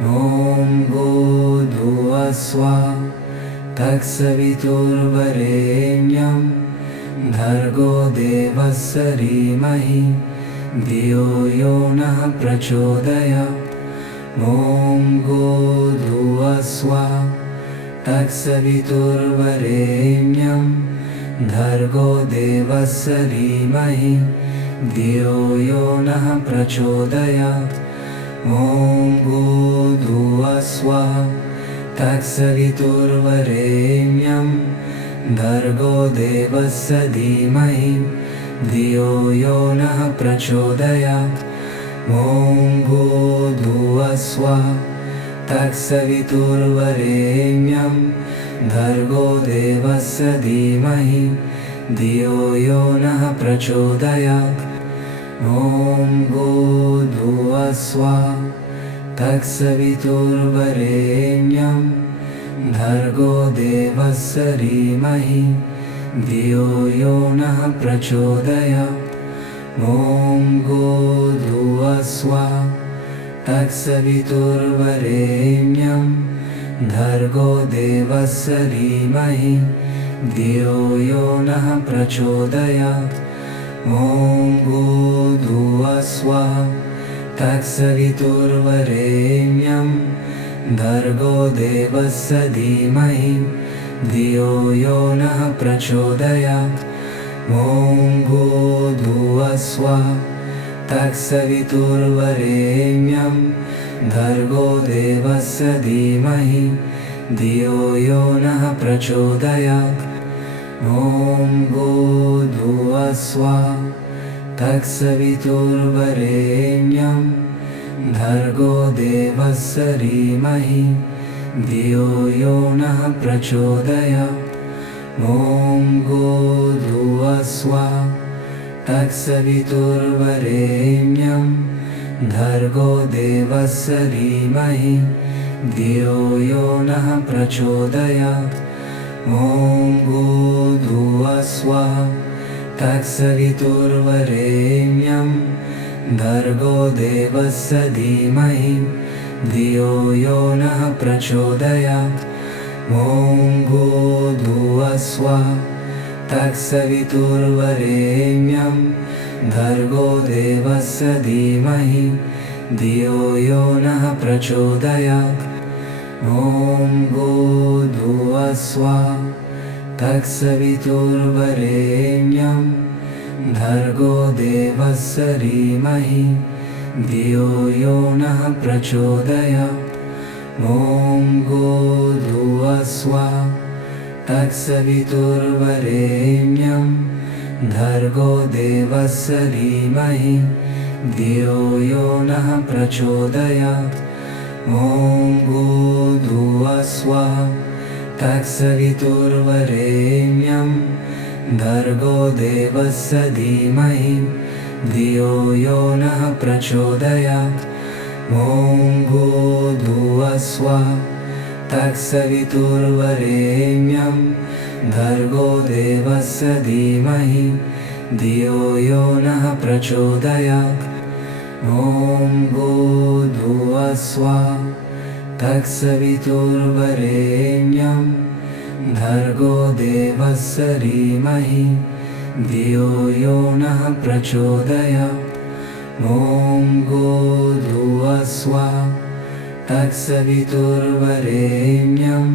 ॐ भूर्भुवस्सुवः तत्सवितुर्वरेण्यं भर्गो देवस्य धीमहि धियो यो नः प्रचोदयात्। ॐ भूर्भुवस्सुवः तत्सवितुर्वरेण्यं भर्गो देवस्य धीमहि धियो यो नः प्रचोदयात्। ॐ भूर्भुवस्सुवः तत्सवितुर्वरेण्यं भर्गो देवस्य धीमहि धियो यो नः प्रचोदयात्। ॐ भूर्भुवस्सुवः तत्सवितुर्वरेण्यं भर्गो देवस्य धीमहि धियो यो नः प्रचोदयात्। ॐ भूर्भुवस्सुवः तत्सवितुर्वरेण्यं भर्गो देवस्य धीमहि धियो यो नः प्रचोदयात्। ॐ भूर्भुवस्सुवः तत्सवितुर्वरेण्यं भर्गो देवस्य धीमहि धियो यो नः प्रचोदयात्। ॐ भूर्भुवस्सुवः तत्सवितुर्वरेण्यं भर्गो देवस्य धीमहि धियो यो नः प्रचोदयात्। ॐ भूर्भुवस्सुवः तत्सवितुर्वरेण्यं भर्गो देवस्य धीमहि धियो यो नः प्रचोदयात्। ॐ भूर्भुवस्सुवः तत्सवितुर्वरेण्यं भर्गो देवस्य धीमहि धियो यो नः प्रचोदयात्। ॐ भूर्भुवस्सुवः तत्सवितुर्वरेण्यं भर्गो देवस्य धीमहि धियो यो नः प्रचोदयात्। ॐ भूर्भुवस्सुवः तत्सवितुर्वरेण्यं भर्गो देवस्य धीमहि धियो यो नः प्रचोदयात्। ॐ भूर्भुवस्सुवः तत्सवितुर्वरेण्यं भर्गो देवस्य धीमहि धियो यो नः प्रचोदयात्। ॐ भूर्भुवस्सुवः तत्सवितुर्वरेण्यं भर्गो देवस्य धीमहि धियो यो नः प्रचोदयात्। ॐ भूर्भुवस्सुवः तत्सवितुर्वरेण्यं भर्गो देवस्य धीमहि धियो यो नः प्रचोदयात्। ॐ भूर्भुवस्सुवः तत्सवितुर्वरेण्यं भर्गो देवस्य धीमहि धियो यो नः प्रचोदयात्। ॐ भूर्भुवस्सुवः तत्सवितुर्वरेण्यं भर्गो देवस्य धीमहि धियो यो नः प्रचोदयात्। ॐ भूर्भुवस्सुवः तत्सवितुर्वरेण्यं भर्गो देवस्य धीमहि धियो यो नः प्रचोदयात्। ॐ भूर्भुवस्सुवः तत्सवितुर्वरेण्यं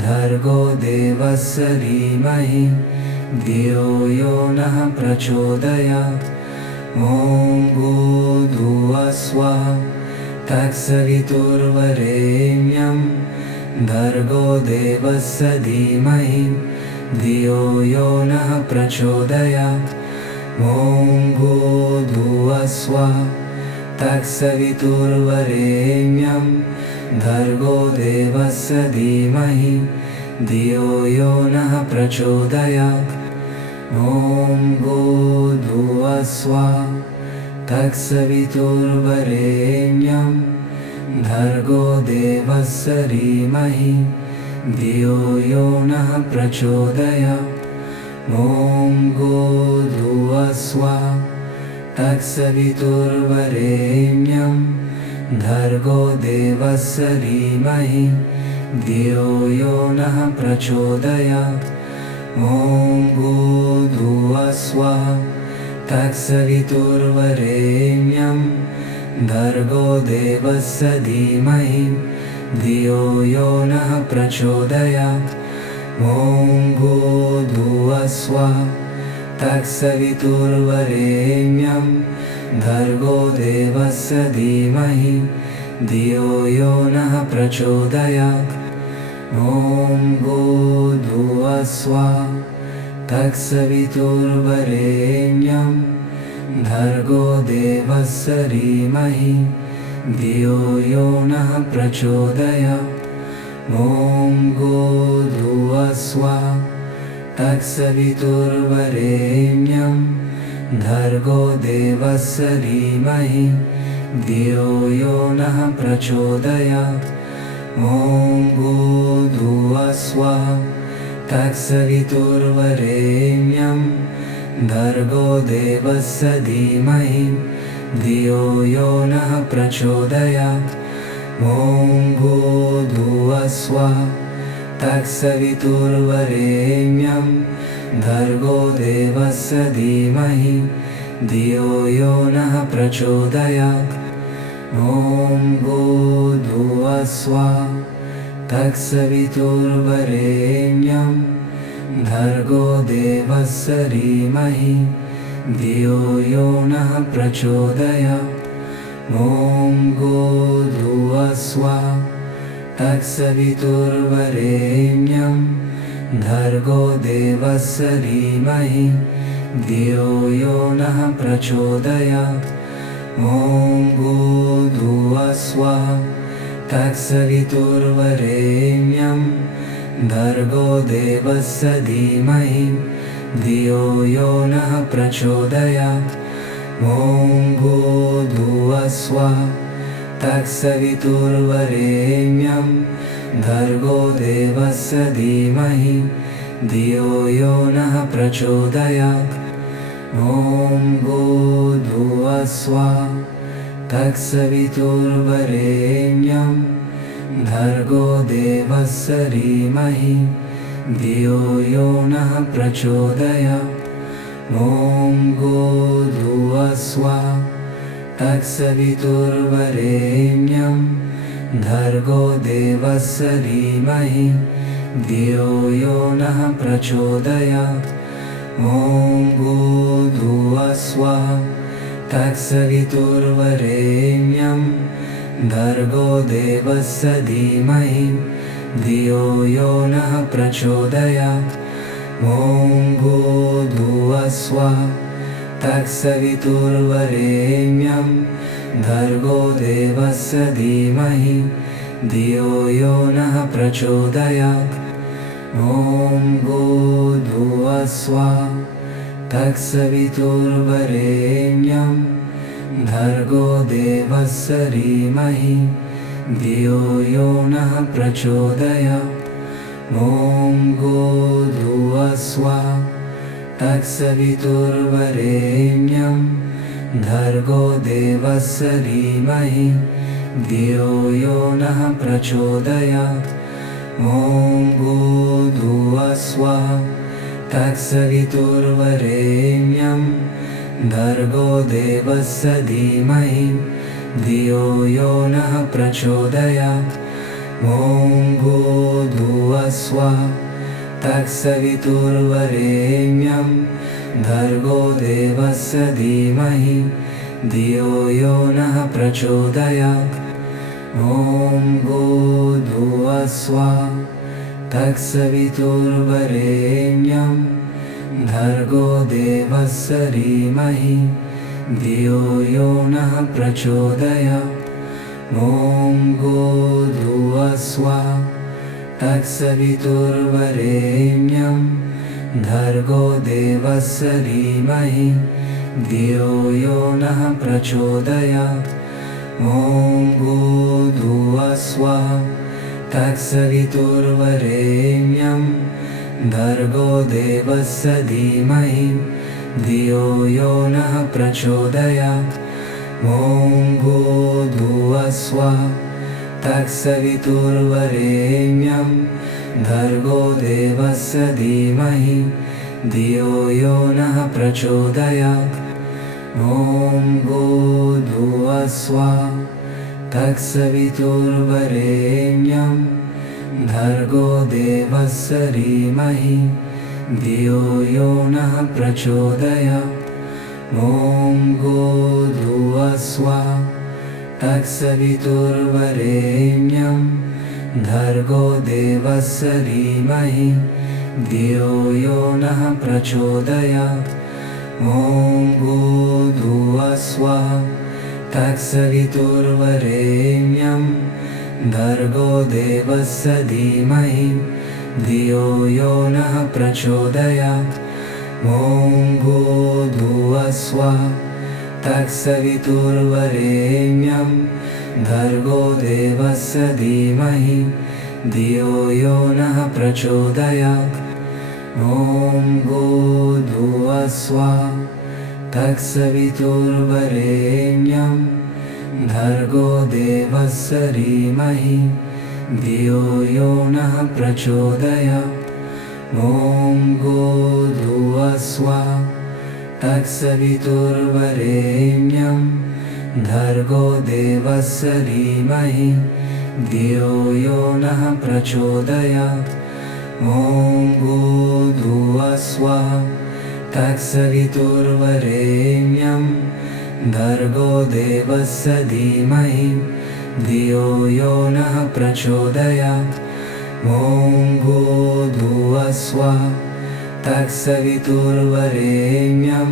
भर्गो देवस्य धीमहि धियो यो नः प्रचोदयात्। ॐ भूर्भुवस्सुवः तत्सवितुर्वरेण्यं भर्गो देवस्य धीमहि धियो यो नः प्रचोदयात्। ॐ भूर्भुवस्सुवः तत्सवितुर्वरेण्यं भर्गो देवस्य धीमहि धियो यो नः प्रचोदयात्। ॐ भूर्भुवस्सुवः तत्सवितुर्वरेण्यं भर्गो देवस्य धीमहि धियो यो नः प्रचोदयात्। ॐ भूर्भुवस्सुवः तत्सवितुर्वरेण्यं भर्गो देवस्य धीमहि धियो यो नः प्रचोदयात्। ॐ भूर्भुवः स्वः तत्सवितुर्वरेण्यं भर्गो देवस्य धीमहि धियो यो नः प्रचोदयात्। ॐ भूर्भुवः स्वः तत्सवितुर्वरेण्यं भर्गो देवस्य धीमहि धियो यो नः प्रचोदयात्। ॐ भूर्भुवः स्वः तत्सवितुर्वरेण्यं भर्गो देवस्य धीमहि धियो यो नः प्रचोदयात्। ॐ भूर्भुवः स्वः तत्सवितुर्वरेण्यं भर्गो देवस्य धीमहि धियो यो नः प्रचोदयात्। ॐ भूर्भुवः स्वः तत्सवितुर्वरेण्यं भर्गो देवस्य धीमहि धियो यो नः प्रचोदयात्। ॐ भूर्भुवः स्वः तत्सवितुर्वरेण्यं भर्गो देवस्य धीमहि धियो यो नः प्रचोदयात्। ॐ भूर्भुवः स्वः तत्सवितुर्वरेण्यं भर्गो देवस्य धीमहि धियो यो नः प्रचोदयात्। ॐ भूर्भुवः स्वः तत्सवितुर्वरेण्यं भर्गो देवस्य धीमहि धियो यो नः प्रचोदयात्। ॐ भूर्भुवः स्वः तत्सवितुर्वरेण्यं भर्गो देवस्य धीमहि धियो यो नः प्रचोदयात्। ॐ भूर्भुवः स्वः तत्सवितुर्वरेण्यं भर्गो देवस्य धीमहि धियो यो नः प्रचोदयात्। ॐ भूर्भुवः स्वः तत्सवितुर्वरेण्यं भर्गो देवस्य धीमहि धियो यो नः प्रचोदयात्। ॐ भूर्भुवः स्वः तत्सवितुर्वरेण्यं भर्गो देवस्य धीमहि धियो यो नः प्रचोदयात्। ॐ भूर्भुवः स्वः तत्सवितुर्वरेण्यं भर्गो देवस्य धीमहि धियो यो नः प्रचोदयात्। ॐ भूर्भुवः स्वः तत्सवितुर्वरेण्यं भर्गो देवस्य धीमहि धियो यो नः प्रचोदयात्। ॐ भूर्भुवः स्वः तत्सवितुर्वरेण्यं भर्गो देवस्य धीमहि धियो यो नः प्रचोदयात्। ॐ भूर्भुवः स्वः तत्सवितुर्वरेण्यं भर्गो देवस्य धीमहि धियो यो नः प्रचोदयात्। ॐ भूर्भुवः स्वः तत्सवितुर्वरेण्यं भर्गो देवस्य धीमहि धियो यो नः प्रचोदयात्। ॐ भूर्भुवः स्वः तत्सवितुर्वरेण्यं भर्गो देवस्य धीमहि धियो यो नः प्रचोदयात्। ॐ भूर्भुवः स्वः तत्सवितुर्वरेण्यं भर्गो देवस्य धीमहि धियो यो नः प्रचोदयात्। ॐ भूर्भुवः स्वः तत्सवितुर्वरेण्यं भर्गो देवस्य धीमहि धियो यो नः प्रचोदयात्। ॐ भूर्भुवः स्वः तत्सवितुर्वरेण्यं भर्गो देवस्य धीमहि धियो यो नः प्रचोदयात्। ॐ ॐ भूर्भुवस्सुवः तत्सवितुर्वरेण्यं भर्गो देवस्य धीमहि धियो यो नः प्रचोदयात् ॐ भूर्भुवस्सुवः तत्सवितुर्वरेण्यं भर्गो देवस्य धीमहि धियो यो नः प्रचोदयात् ॐ भूर्भुवस्सुवः तत्सवितुर्वरेण्यं भर्गो देवस्य धीमहि धियो यो नः प्रचोदयात् ॐ भूर्भुवस्सुवः तत्सवितुर्वरेण्यं भर्गो देवस्य धीमहि धियो यो नः प्रचोदयात् ॐ भूर्भुवस्सुवः तत्सवितुर्वरेण्यं भर्गो देवस्य धीमहि धियो यो नः प्रचोदयात् ॐ भूर्भुवस्सुवः तत्सवितुर्वरेण्यं भर्गो देवस्य धीमहि धियो यो नः प्रचोदयात् ॐ भूर्भुवस्सुवः तत्सवितुर्वरेण्यं भर्गो देवस्य धीमहि धियो यो नः प्रचोदयात् ॐ भूर्भुवस्सुवः तत्सवितुर्वरेण्यं भर्गो देवस्य धीमहि धियो यो नः प्रचोदयात् ॐ भूर्भुवस्सुवः तत्सवितुर्वरेण्यं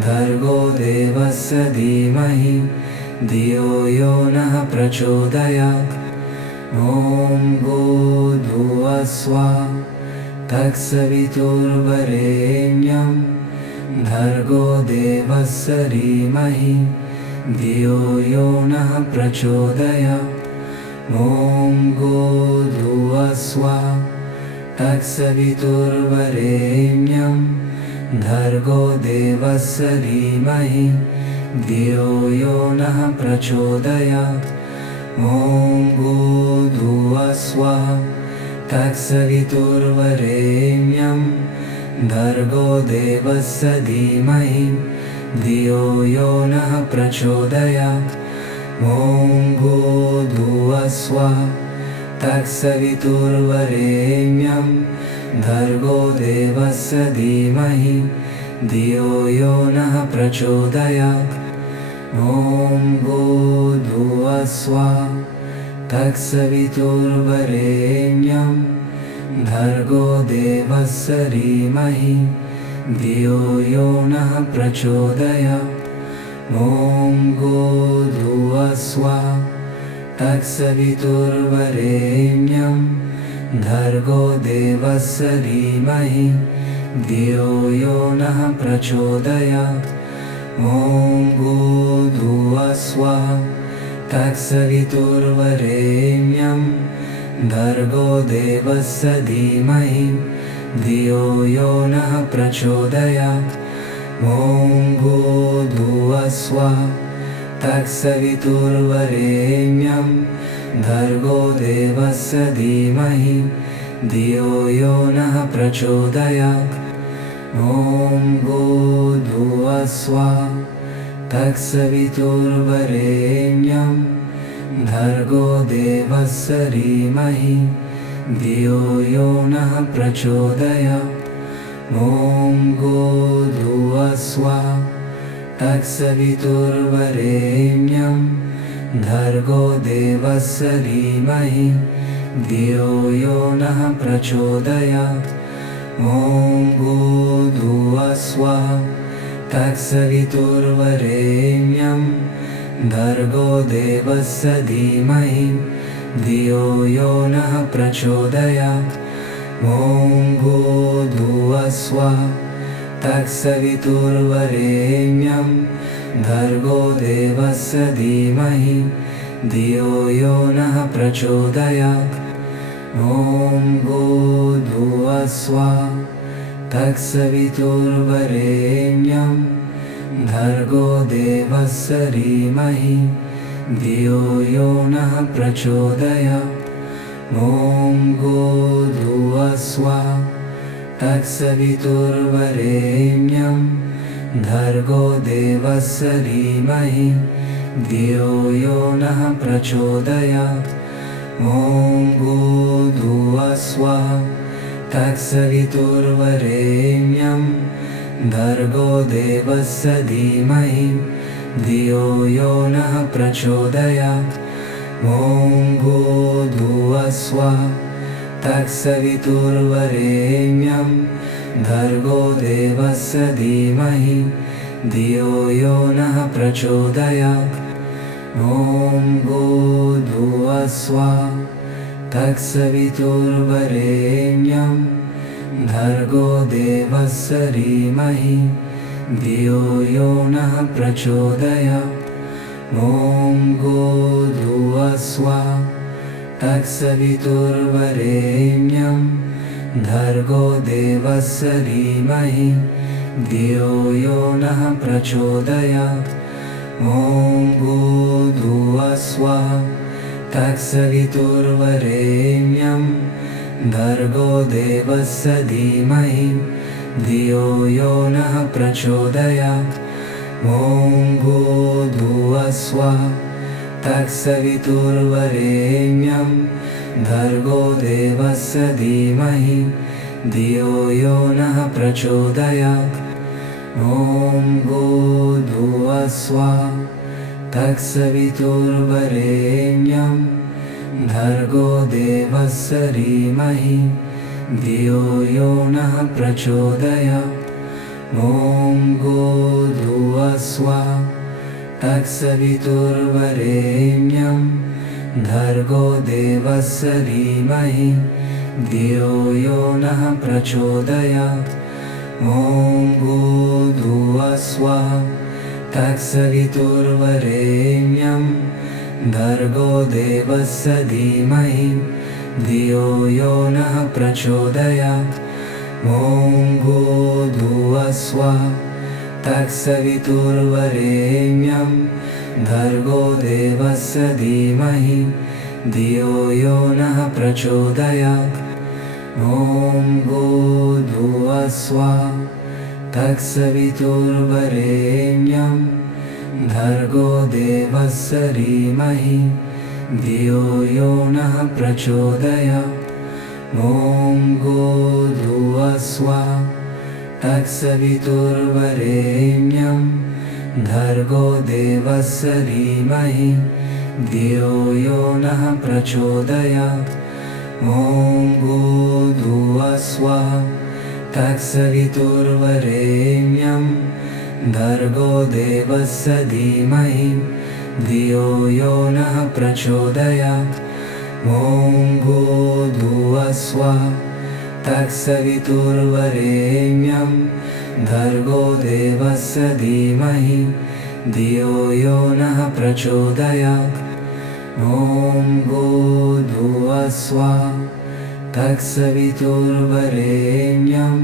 भर्गो देवस्य धीमहि धियो यो नः प्रचोदयात् ॐ भूर्भुवस्सुवः तत्सवितुर्वरेण्यं भर्गो देवस्य धीमहि धियो यो नः प्रचोदयात् ॐ भूर्भुवस्सुवः तत्सवितुर्वरेण्यं भर्गो देवस्य धीमहि धियो यो नः प्रचोदयात् ॐ भूर्भुवस्सुवः तत्सवितुर्वरेण्यं भर्गो देवस्य धीमहि धियो यो नः प्रचोदयात् ॐ भूर्भुवस्सुवः तत्सवितुर्वरेण्यं भर्गो देवस्य धीमहि धियो यो नः प्रचोदयात् ॐ भूर्भुवस्सुवः तत्सवितुर्वरेण्यं भर्गो देवस्य धीमहि धियो यो नः प्रचोदयात् ॐ भूर्भुवस्सुवः तत्सवितुर्वरेण्यं भर्गो देवस्य धीमहि धियो यो नः प्रचोदयात् ॐ भूर्भुवस्सुवः तत्सवितुर्वरेण्यं भर्गो देवस्य धीमहि धियो यो नः प्रचोदयात् ॐ भूर्भुवस्सुवः तत्सवितुर्वरेण्यं भर्गो देवस्य धीमहि धियो यो नः प्रचोदयात् ॐ भूर्भुवस्सुवः तत्सवितुर्वरेण्यं भर्गो देवस्य धीमहि धियो यो नः प्रचोदयात् ॐ भूर्भुवस्सुवः तत्सवितुर्वरेण्यं भर्गो देवस्य धीमहि धियो यो नः प्रचोदयात् ॐ भूर्भुवस्सुवः तत्सवितुर्वरेण्यं भर्गो देवस्य धीमहि धियो यो नः प्रचोदयात् ॐ भूर्भुवस्सुवः तत्सवितुर्वरेण्यं भर्गो देवस्य धीमहि धियो यो नः प्रचोदयात् ॐ भूर्भुवस्सुवः तत्सवितुर्वरेण्यं भर्गो देवस्य धीमहि धियो यो नः प्रचोदयात्। ॐ भूर्भुवस्सुवः तत्सवितुर्वरेण्यं भर्गो देवस्य धीमहि धियो यो नः प्रचोदयात्। ॐ भूर्भुवस्सुवः तत्सवितुर्वरेण्यं भर्गो देवस्य धीमहि धियो यो नः प्रचोदयात्। ॐ भूर्भुवस्सुवः तत्सवितुर्वरेण्यं भर्गो देवस्य धीमहि धियो यो नः प्रचोदयात्। ॐ भूर्भुवस्सुवः तत्सवितुर्वरेण्यं भर्गो देवस्य धीमहि धियो यो नः प्रचोदयात्। ॐ भूर्भुवस्सुवः तत्सवितुर्वरेण्यं भर्गो देवस्य धीमहि धियो यो नः प्रचोदयात्। ॐ भूर्भुवस्सुवः तत्सवितुर्वरेण्यं भर्गो देवस्य धीमहि धियो यो नः प्रचोदयात्। ॐ भूर्भुवस्सुवः तत्सवितुर्वरेण्यं भर्गो देवस्य धीमहि धियो यो नः प्रचोदयात्। ॐ भूर्भुवस्सुवः तत्सवितुर्वरेण्यं भर्गो देवस्य धीमहि धियो यो नः प्रचोदयात्। ॐ भूर्भुवस्सुवः तत्सवितुर्वरेण्यं भर्गो देवस्य धीमहि धियो यो नः प्रचोदयात्। ॐ भूर्भुवस्सुवः तत्सवितुर्वरेण्यं भर्गो देवस्य धीमहि धियो यो नः प्रचोदयात्। ॐ भूर्भुवस्सुवः तत्सवितुर्वरेण्यं भर्गो देवस्य धीमहि धियो यो नः प्रचोदयात्। ॐ भूर्भुवस्सुवः तत्सवितुर्वरेण्यं भर्गो देवस्य धीमहि धियो यो नः प्रचोदयात्। ॐ भूर्भुवस्सुवः तत्सवितुर्वरेण्यं भर्गो देवस्य धीमहि धियो यो नः प्रचोदयात्। ॐ भूर्भुवस्सुवः तत्सवितुर्वरेण्यं भर्गो देवस्य धीमहि धियो यो नः प्रचोदयात्। ॐ भूर्भुवस्सुवः तत्सवितुर्वरेण्यं भर्गो देवस्य धीमहि धियो यो नः प्रचोदयात्। ॐ भूर्भुवस्सुवः तत्सवितुर्वरेण्यं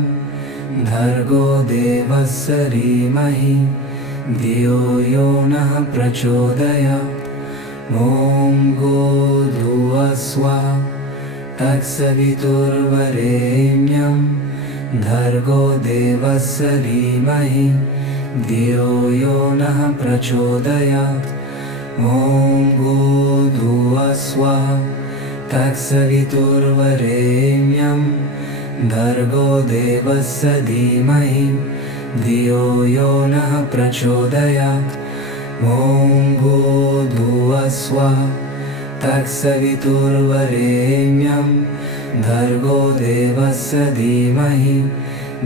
भर्गो देवस्य धीमहि धियो यो नः प्रचोदयात्। ॐ भूर्भुवस्सुवः तत्सवितुर्वरेण्यं भर्गो देवस्य धीमहि धियो यो नः प्रचोदयात्। ॐ भूर्भुवस्सुवः तत्सवितुर्वरेण्यं भर्गो देवस्य धीमहि धियो यो नः प्रचोदयात्। ॐ भूर्भुवस्सुवः तत्सवितुर्वरेण्यं भर्गो देवस्य धीमहि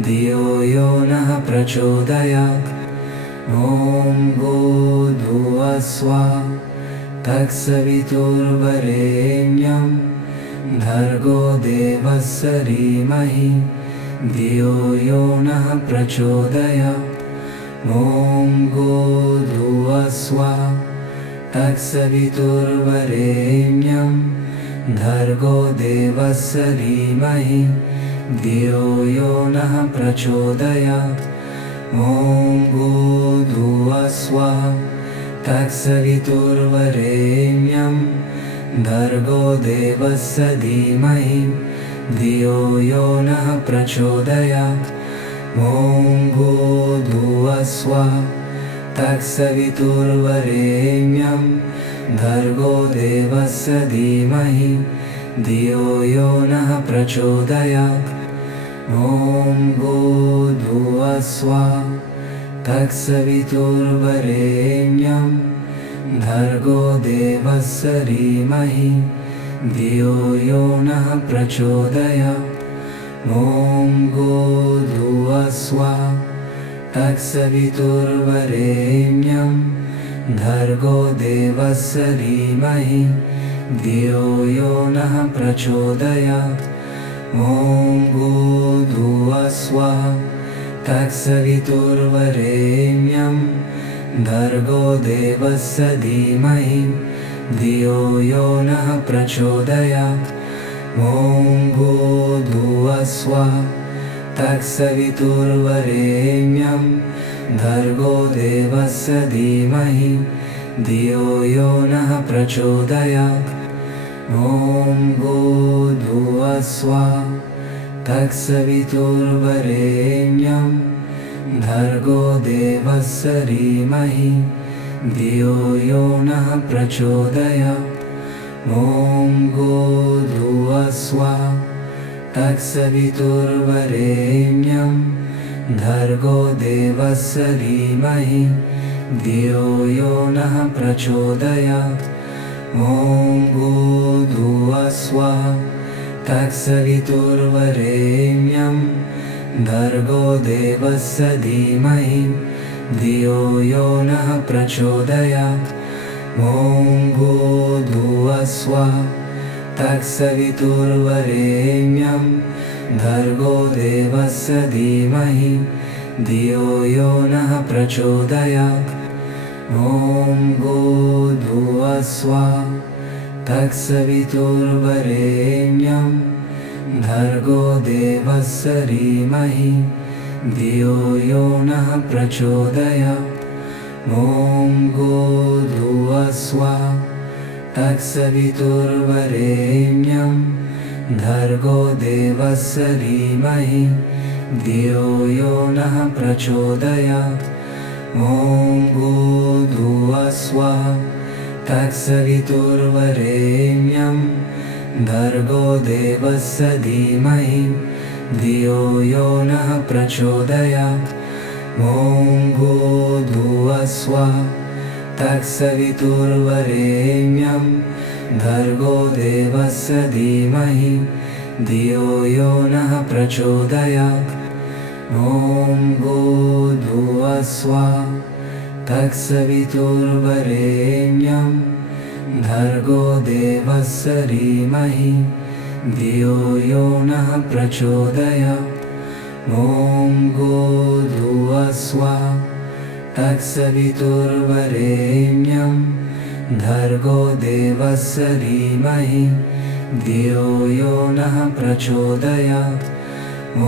धियो यो नः प्रचोदयात्। ॐ भूर्भुवस्सुवः तत्सवितुर्वरेण्यं भर्गो देवस्य धीमहि धियो यो नः प्रचोदयात्। ॐ भूर्भुवस्सुवः तत्सवितुर्वरेण्यं भर्गो देवस्य धीमहि धियो यो नः प्रचोदयात्। ॐ ॐ भूर्भुवस्सुवः तत्सवितुर्वरेण्यं भर्गो देवस्य धीमहि धियो यो नः प्रचोदयात्। ॐ भूर्भुवस्सुवः तत्सवितुर्वरेण्यं भर्गो देवस्य धीमहि धियो यो नः प्रचोदयात्। ॐ भूर्भुवस्सुवः तत्सवितुर्वरेण्यं भर्गो देवस्य धीमहि धियो यो नः प्रचोदयात्। ॐ भूर्भुवस्सुवः तत्सवितुर्वरेण्यं भर्गो देवस्य धीमहि धियो यो नः प्रचोदयात्। ॐ भूर्भुवस्सुवः तत्सवितुर्वरेण्यं भर्गो देवस्य धीमहि धियो यो नः प्रचोदयात्। ॐ भूर्भुवस्सुवः तत्सवितुर्वरेण्यं भर्गो देवस्य धीमहि धियो यो नः प्रचोदयात्। ॐ भूर्भुवस्सुवः तत्सवितुर्वरेण्यं भर्गो देवस्य धीमहि धियो यो नः प्रचोदयात्। ॐ भूर्भुवस्सुवः तत्सवितुर्वरेण्यं भर्गो देवस्य धीमहि धियो यो नः प्रचोदयात्। ॐ भूर्भुवस्सुवः तत्सवितुर्वरेण्यं भर्गो देवस्य धीमहि धियो यो नः प्रचोदयात्। ॐ भूर्भुवस्सुवः तत्सवितुर्वरेण्यं भर्गो देवस्य धीमहि धियो यो नः प्रचोदयात्। ॐ भूर्भुवस्सुवः तत्सवितुर्वरेण्यं भर्गो देवस्य धीमहि धियो यो नः प्रचोदयात्। ॐ भूर्भुवस्सुवः तत्सवितुर्वरेण्यं भर्गो देवस्य धीमहि धियो यो नः प्रचोदयात्। ॐ भूर्भुवस्सुवः तत्सवितुर्वरेण्यं भर्गो देवस्य धीमहि धियो यो नः प्रचोदयात्। ॐ भूर्भुवस्सुवः तत्सवितुर्वरेण्यं भर्गो देवस्य धीमहि धियो यो नः प्रचोदयात्। ॐ भूर्भुवस्सुवः तत्सवितुर्वरेण्यं भर्गो देवस्य धीमहि धियो यो नः प्रचोदयात्। ॐ भूर्भुवस्सुवः तत्सवितुर्वरेण्यं भर्गो देवस्य धीमहि धियो यो नः प्रचोदयात्। ॐ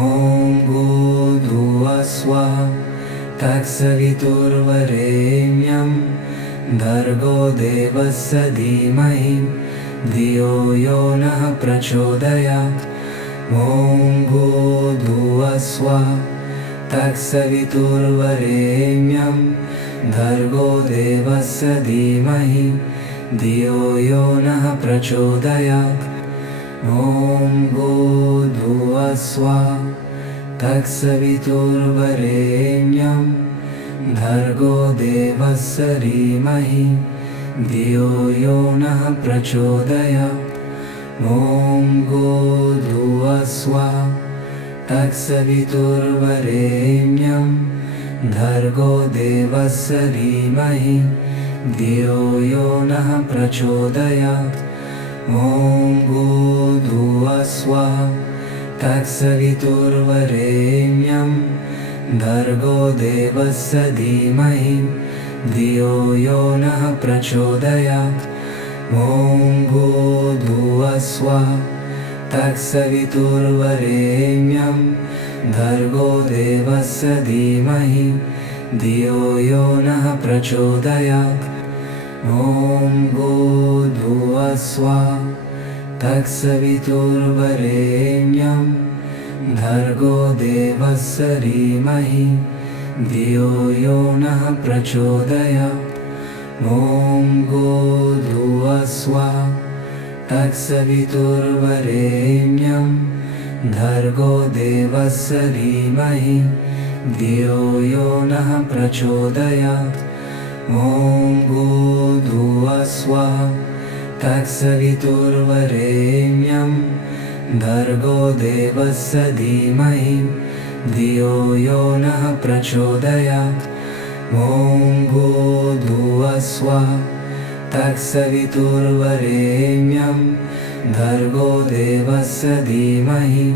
भूर्भुवस्सुवः तत्सवितुर्वरेण्यं भर्गो देवस्य धीमहि धियो यो नः प्रचोदयात्। ॐ भूर्भुवस्सुवः तत्सवितुर्वरेण्यं भर्गो देवस्य धीमहि धियो यो नः प्रचोदयात्। ॐ भूर्भुवस्सुवः तत्सवितुर्वरेण्यं भर्गो देवस्य धीमहि धियो यो नः प्रचोदयात्। ॐ भूर्भुवस्सुवः तत्सवितुर्वरेण्यं भर्गो देवस्य धीमहि धियो यो नः प्रचोदयात्। ॐ भूर्भुवस्सुवः तत्सवितुर्वरेण्यं भर्गो देवस्य धीमहि धियो यो नः प्रचोदयात्। ॐ भूर्भुवस्सुवः तत्सवितुर्वरेण्यं भर्गो देवस्य धीमहि धियो यो नः प्रचोदयात्। ॐ भूर्भुवः स्वः तत्सवितुर्वरेण्यं भर्गो देवस्य धीमहि धियो यो नः प्रचोदयात्। ॐ भूर्भुवः स्वः तत्सवितुर्वरेण्यं भर्गो देवस्य धीमहि धियो यो नः प्रचोदयात्। ॐ भूर्भुवः स्वः तत्सवितुर्वरेण्यं भर्गो देवस्य धीमहि धियो यो नः प्रचोदयात्। ॐ भूर्भुवः स्वः तत्सवितुर्वरेण्यं भर्गो देवस्य धीमहि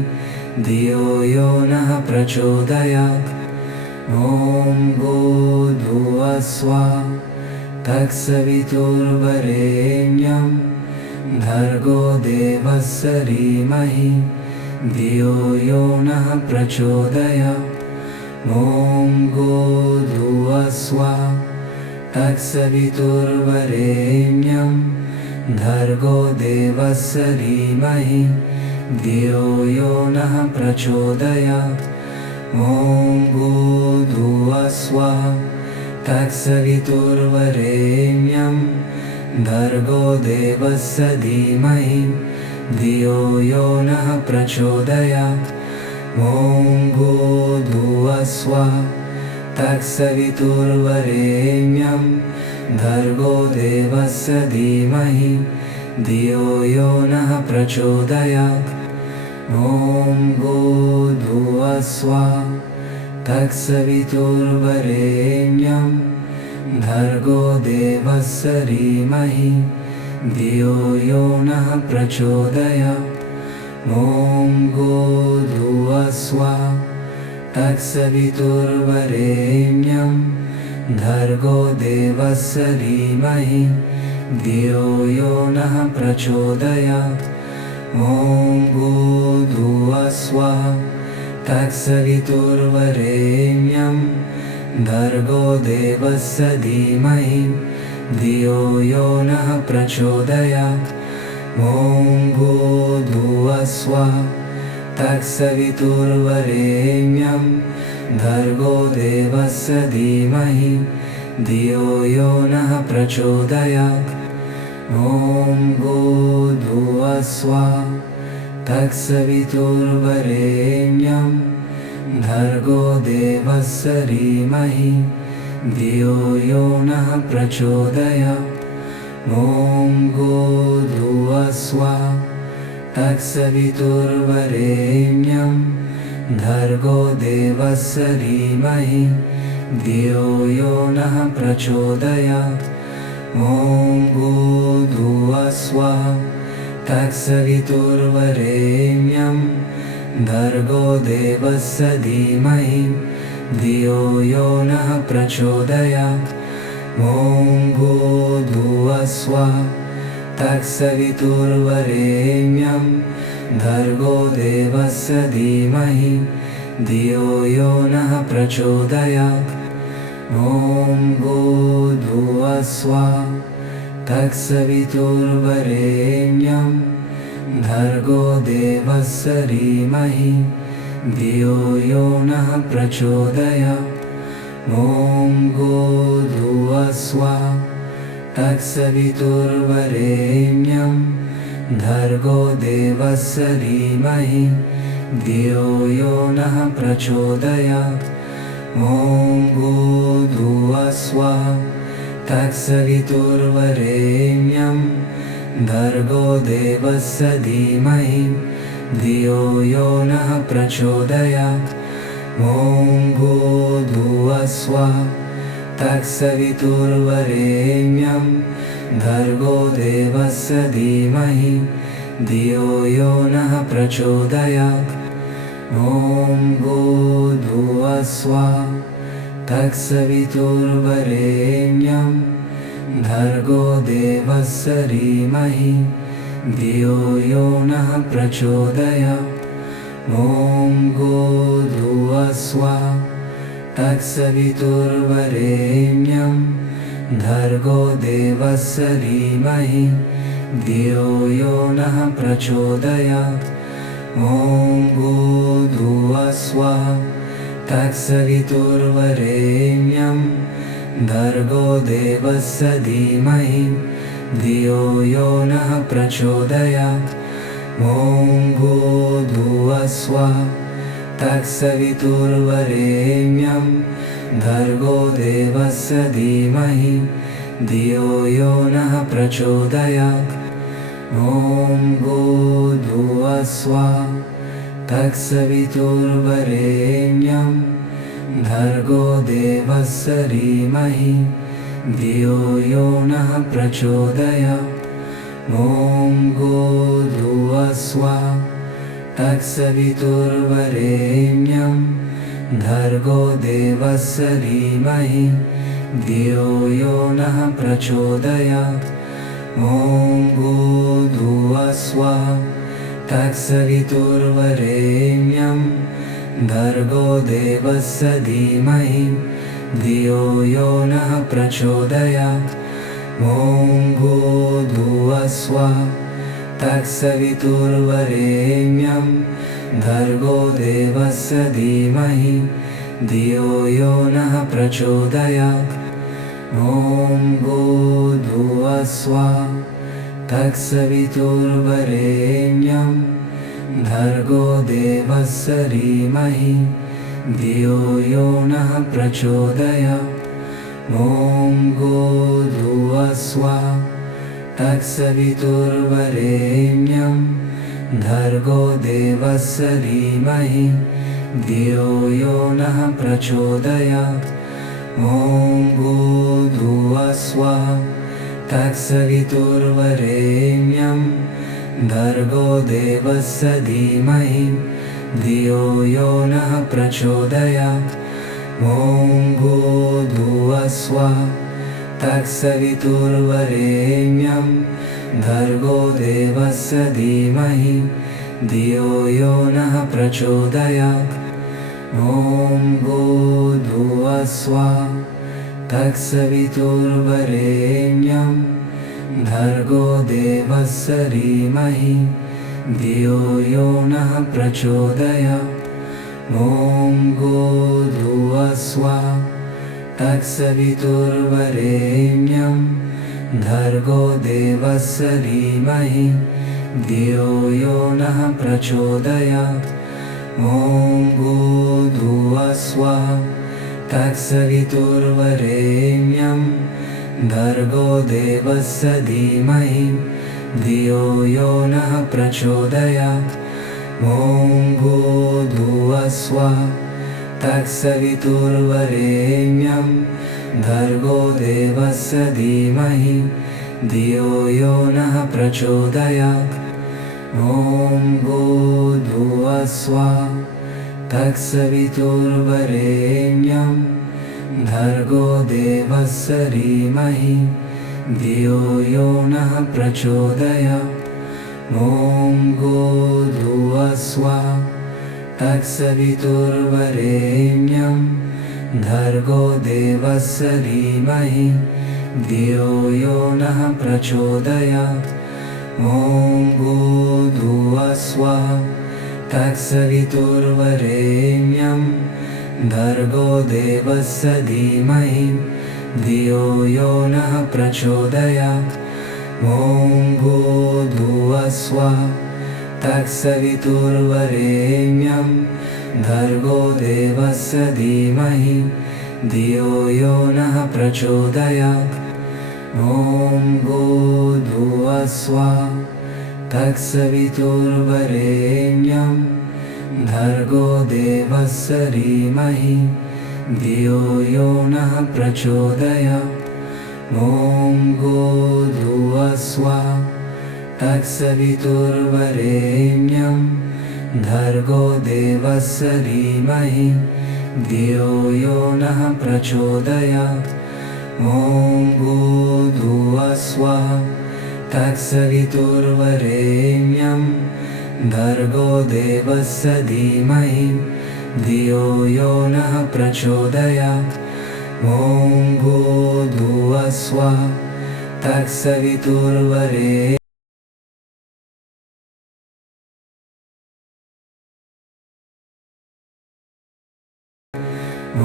धियो यो नः प्रचोदयात्। ॐ भूर्भुवः स्वः तत्सवितुर्वरेण्यं भर्गो देवस्य धीमहि धियो यो नः प्रचोदयात्। ॐ भूर्भुवः स्वः तत्सवितुर्वरेण्यं भर्गो देवस्य धीमहि धियो यो नः प्रचोदयात्। ॐ भूर्भुवः स्वः तत्सवितुर्वरेण्यं भर्गो देवस्य धीमहि धियो यो नः प्रचोदयात्। ॐ भूर्भुवः स्वः तत्सवितुर्वरेण्यं भर्गो देवस्य धीमहि धियो यो नः प्रचोदयात्। ॐ भूर्भुवः स्वः तत्सवितुर्वरेण्यं भर्गो देवस्य धीमहि धियो यो नः प्रचोदयात्। ॐ भूर्भुवः स्वः तत्सवितुर्वरेण्यं भर्गो देवस्य धीमहि धियो यो नः प्रचोदयात्। ॐ भूर्भुवः स्वः तत्सवितुर्वरेण्यं भर्गो देवस्य धीमहि धियो यो नः प्रचोदयात्। ॐ भूर्भुवः स्वः तत्सवितुर्वरेण्यं भर्गो देवस्य धीमहि धियो यो नः प्रचोदयात्। ॐ भूर्भुवः स्वः तत्सवितुर्वरेण्यं भर्गो देवस्य धीमहि धियो यो नः प्रचोदयात्। ॐ भूर्भुवः स्वः तत्सवितुर्वरेण्यं भर्गो देवस्य धीमहि धियो यो नः प्रचोदयात्। ॐ भूर्भुवः स्वः तत्सवितुर्वरेण्यं भर्गो देवस्य धीमहि धियो यो नः प्रचोदयात्। ॐ भूर्भुवः स्वः तत्सवितुर्वरेण्यं भर्गो देवस्य धीमहि धियो यो नः प्रचोदयात्। ॐ भूर्भुवः स्वः तत्सवितुर्वरेण्यं भर्गो देवस्य धीमहि धियो यो नः प्रचोदयात्। ॐ भूर्भुवः स्वः तत्सवितुर्वरेण्यं भर्गो देवस्य धीमहि धियो यो नः प्रचोदयात्। ॐ भूर्भुवः स्वः तत्सवितुर्वरेण्यं भर्गो देवस्य धीमहि धियो यो नः प्रचोदयात्। ॐ भूर्भुवः स्वः तत्सवितुर्वरेण्यं भर्गो देवस्य धीमहि धियो यो नः प्रचोदयात्। ॐ भूर्भुवः स्वः तत्सवितुर्वरेण्यं भर्गो देवस्य धीमहि धियो यो नः प्रचोदयात्। ॐ भूर्भुवस्सुवः तत्सवितुर्वरेण्यं भर्गो देवस्य धीमहि धियो यो नः प्रचोदयात्। ॐ भूर्भुवस्सुवः तत्सवितुर्वरेण्यं भर्गो देवस्य धीमहि धियो यो नः प्रचोदयात्। ॐ भूर्भुवस्सुवः तत्सवितुर्वरेण्यं भर्गो देवस्य धीमहि धियो यो नः प्रचोदयात्। ॐ भूर्भुवस्सुवः तत्सवितुर्वरेण्यं भर्गो देवस्य धीमहि धियो यो नः प्रचोदयात्। ॐ भूर्भुवस्सुवः तत्सवितुर्वरेण्यं भर्गो देवस्य धीमहि धियो यो नः प्रचोदयात्। ॐ भूर्भुवस्सुवः तत्सवितुर्वरेण्यं भर्गो देवस्य धीमहि धियो यो नः प्रचोदयात्। ॐ भूर्भुवस्सुवः तत्सवितुर्वरेण्यं भर्गो देवस्य धीमहि धियो यो नः प्रचोदयात्। ॐ भूर्भुवस्सुवः तत्सवितुर्वरेण्यं भर्गो देवस्य धीमहि धियो यो नः प्रचोदयात्। ॐ भूर्भुवस्सुवः तत्सवितुर्वरेण्यं भर्गो देवस्य धीमहि धियो यो नः प्रचोदयात्। ॐ भूर्भुवस्सुवः तत्सवितुर्वरेण्यं भर्गो देवस्य धीमहि धियो यो नः प्रचोदयात्। ॐ भूर्भुवस्सुवः तत्सवितुर्वरेण्यं भर्गो देवस्य धीमहि धियो यो नः प्रचोदयात्। ॐ भूर्भुवस्सुवः तत्सवितुर्वरेण्यं भर्गो देवस्य धीमहि धियो यो नः प्रचोदयात्। ॐ भूर्भुवस्सुवः तत्सवितुर्वरेण्यं भर्गो देवस्य धीमहि धियो यो नः प्रचोदयात्। ॐ भूर्भुवस्सुवः तत्सवितुर्वरेण्यं भर्गो देवस्य धीमहि धियो यो नः प्रचोदयात्। ॐ भूर्भुवस्सुवः तत्सवितुर्वरेण्यं भर्गो देवस्य धीमहि धियो यो नः प्रचोदयात्। ॐ भूर्भुवस्सुवः तत्सवितुर्वरेण्यं भर्गो देवस्य धीमहि धियो यो नः प्रचोदयात्। ॐ भूर्भुवस्सुवः तत्सवितुर्वरेण्यं भर्गो देवस्य धीमहि धियो यो नः प्रचोदयात्। ॐ भूर्भुवस्सुवः तत्सवितुर्वरेण्यं भर्गो देवस्य धीमहि धियो यो नः प्रचोदयात्। ॐ भूर्भुवस्सुवः तत्सवितुर्वरेण्यं भर्गो देवस्य धीमहि धियो यो नः प्रचोदयात्। ॐ भूर्भुवस्सुवः तत्सवितुर्वरेण्यं भर्गो देवस्य धीमहि धियो यो नः प्रचोदयात्। ॐ भूर्भुवस्सुवः तत्सवितुर्वरेण्यं भर्गो देवस्य धीमहि धियो यो नः प्रचोदयात्। ॐ भूर्भुवस्सुवः तत्सवितुर्वरेण्यं भर्गो देवस्य धीमहि धियो यो नः प्रचोदयात् ॐ भूर्भुवस्सुवः तत्सवितुर्वरेण्यं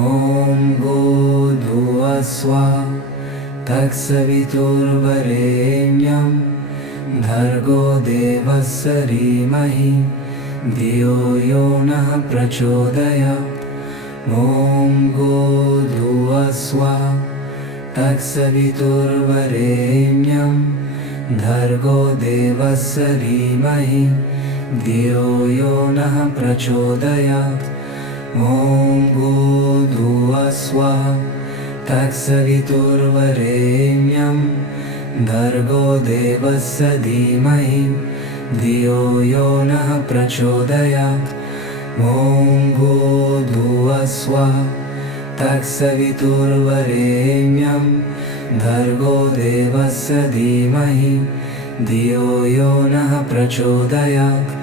ॐ भूर्भुवस्सुवः तत्सवितुर्वरेण्यं भर्गो देवस्य धीमहि धियो यो नः प्रचोदयात् ॐ भूर्भुवस्सुवः तत्सवितुर्वरेण्यं भर्गो देवस्य धीमहि धियो यो नः प्रचोदयात् ॐ भूर्भुवस्सुवः तत्सवितुर्वरेण्यं भर्गो देवस्य धीमहि धियो यो नः प्रचोदयात् ॐ भूर्भुवस्सुवः तत्सवितुर्वरेण्यं भर्गो देवस्य धीमहि धियो यो नः प्रचोदयात्।